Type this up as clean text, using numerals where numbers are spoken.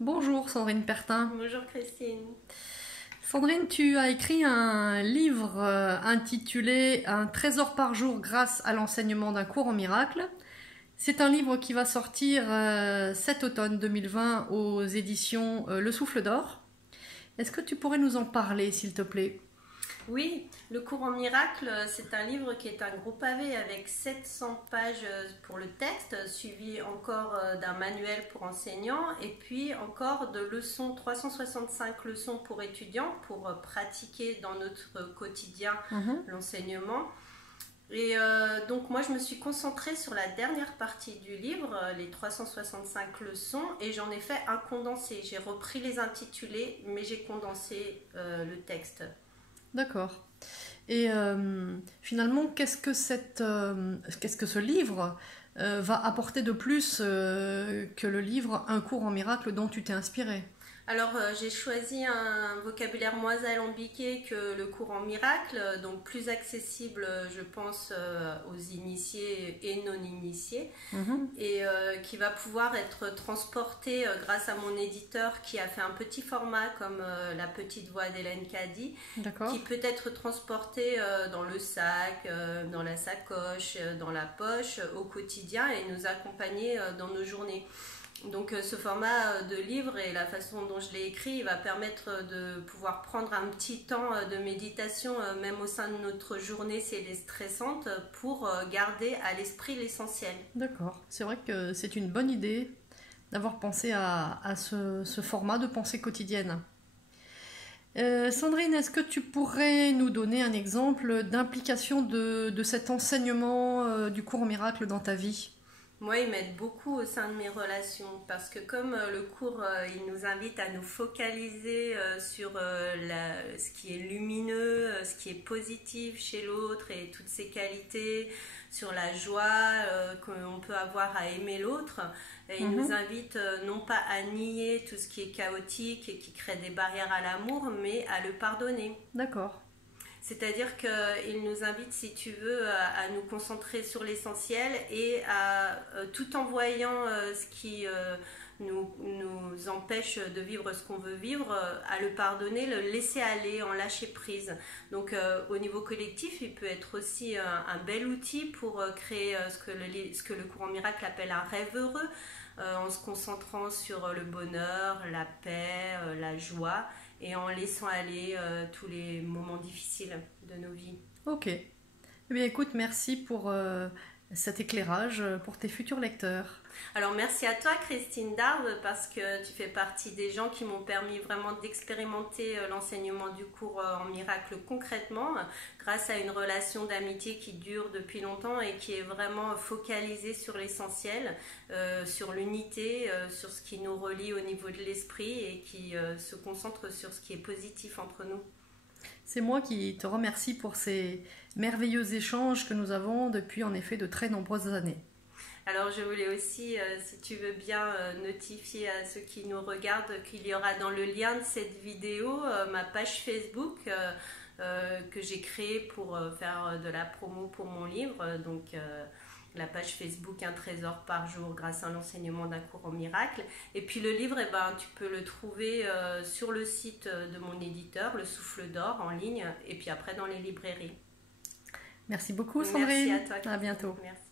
Bonjour Sandrine Pertin. Bonjour Christine. Sandrine, tu as écrit un livre intitulé Un trésor par jour grâce à l'enseignement d'un cours en miracle. C'est un livre qui va sortir cet automne 2020 aux éditions Le Souffle d'Or. Est-ce que tu pourrais nous en parler, s'il te plaît? Oui, Le cours en miracle, c'est un livre qui est un gros pavé avec 700 pages pour le texte, suivi encore d'un manuel pour enseignants et puis encore de leçons, 365 leçons pour étudiants pour pratiquer dans notre quotidien l'enseignement. Et donc moi je me suis concentrée sur la dernière partie du livre, les 365 leçons, et j'en ai fait un condensé. J'ai repris les intitulés, mais j'ai condensé le texte. D'accord. Et finalement, qu'est-ce que ce livre va apporter de plus que le livre Un cours en miracle dont tu t'es inspiré? Alors j'ai choisi un vocabulaire moins alambiqué que le cours en miracle, donc plus accessible je pense aux initiés et non initiés, et qui va pouvoir être transporté grâce à mon éditeur qui a fait un petit format comme La petite voix d'Hélène Caddy, D'accord. qui peut être transporté dans le sac, dans la sacoche, dans la poche au quotidien et nous accompagner dans nos journées. Donc ce format de livre et la façon dont je l'ai écrit va permettre de pouvoir prendre un petit temps de méditation même au sein de notre journée si elle est stressante pour garder à l'esprit l'essentiel. D'accord. C'est vrai que c'est une bonne idée d'avoir pensé à ce format de pensée quotidienne. Sandrine, est-ce que tu pourrais nous donner un exemple d'implication de cet enseignement du cours miracle dans ta vie? Moi, il m'aide beaucoup au sein de mes relations parce que comme le cours, il nous invite à nous focaliser sur ce qui est lumineux, ce qui est positif chez l'autre et toutes ses qualités, sur la joie qu'on peut avoir à aimer l'autre. Et il nous invite non pas à nier tout ce qui est chaotique et qui crée des barrières à l'amour, mais à le pardonner. D'accord. C'est-à-dire qu'il nous invite, si tu veux, à nous concentrer sur l'essentiel et à, tout en voyant ce qui nous empêche de vivre ce qu'on veut vivre, à le pardonner, le laisser aller, en lâcher prise. Donc au niveau collectif, il peut être aussi un bel outil pour créer ce que le courant miracle appelle un rêve heureux, en se concentrant sur le bonheur, la paix, la joie et en laissant aller tous les moments difficiles de nos vies. Ok. Eh bien, écoute, merci pour cet éclairage pour tes futurs lecteurs. Alors merci à toi Christine Darve parce que tu fais partie des gens qui m'ont permis vraiment d'expérimenter l'enseignement du cours en miracle concrètement grâce à une relation d'amitié qui dure depuis longtemps et qui est vraiment focalisée sur l'essentiel, sur l'unité, sur ce qui nous relie au niveau de l'esprit et qui se concentre sur ce qui est positif entre nous. C'est moi qui te remercie pour ces merveilleux échanges que nous avons depuis en effet de très nombreuses années. Alors je voulais aussi, si tu veux bien, notifier à ceux qui nous regardent qu'il y aura dans le lien de cette vidéo ma page Facebook que j'ai créée pour faire de la promo pour mon livre. Donc la page Facebook Un trésor par jour grâce à l'enseignement d'un cours en miracle. Et puis le livre, eh ben, tu peux le trouver sur le site de mon éditeur, Le Souffle d'Or, en ligne, et puis après dans les librairies. Merci beaucoup Merci Sandrine. à toi. À bientôt. Merci.